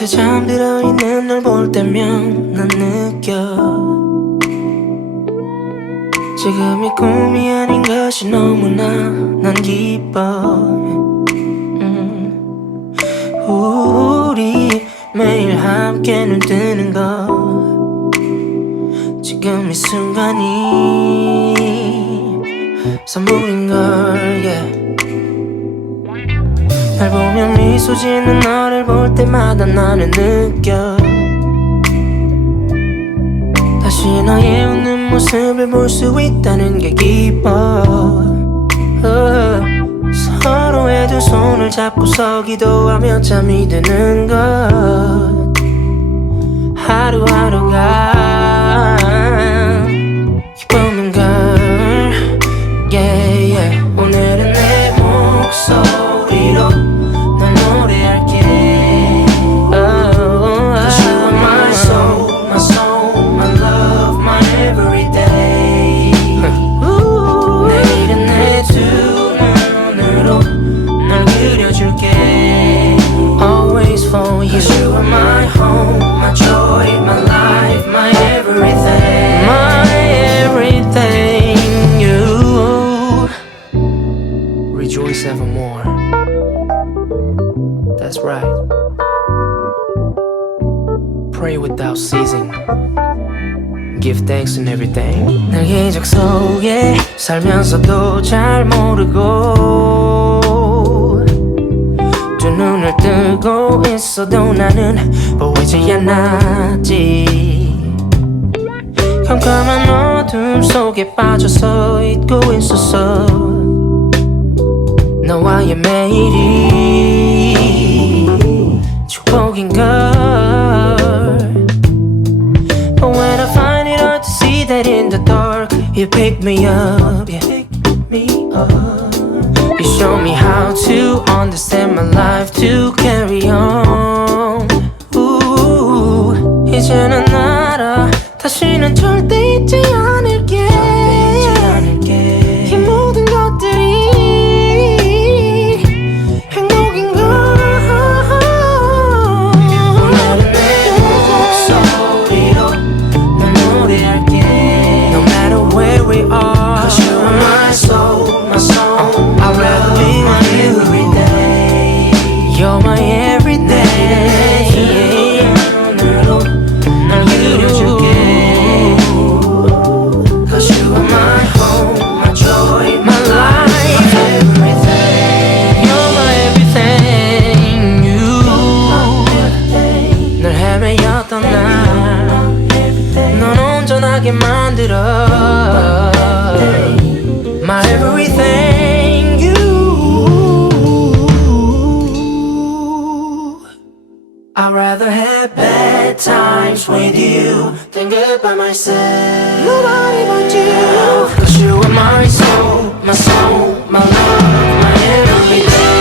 곁에 잠들어 있는 널 볼 때면 난 느껴 지금이 꿈이 아닌 것이 너무나 난 기뻐 우리 매일 함께 눈 뜨는 것 지금 이 순간이 선물인걸 yeah. 날 보며 미소 짓는 너를 볼 때마다 나는 느껴 다시 너의 웃는 모습을 볼 수 있다는 게 기뻐 서로의 두 손을 잡고서 기도하며 잠이 드는 것 하루하루가 기쁨인 걸 yeah, yeah. 오늘은 내 목소리로 널 노래할게 Cause you are my soul, my soul, my love, my everyday 내일은 내 두 눈으로 널 그려줄게 Always for you Cause you are my home, my joy, my life, my everything My everything you Rejoice evermore That's right Pray without ceasing Give thanks in everything 날 기적 속에 살면서도 잘 모르고 두 눈을 뜨고 있어도 나는 보이지 않았지 깜깜한 어둠 속에 빠져서 잊고 있었어 너와의 매일이 축복인걸 But when I find it hard to see that in the dark You pick me up, you pick me up You show me how to understand my life to carry on 이제는 알아 다시는 절대 잊지 않을게 이 모든 것들이 행복인걸 오늘은 내 목소리로 널 노래할게 No matter where we are Cause you are my soul, my soul I'd rather be with you every day You're my everyday 오늘로 널 그려줄게 Cause you are my home, my joy, my life Everything You're my everything You 널 헤매였던 날넌 온전하게 만들어 My everything You I'd rather have bad times with you than good by myself Nobody but you Cause you are my soul, my love, my everything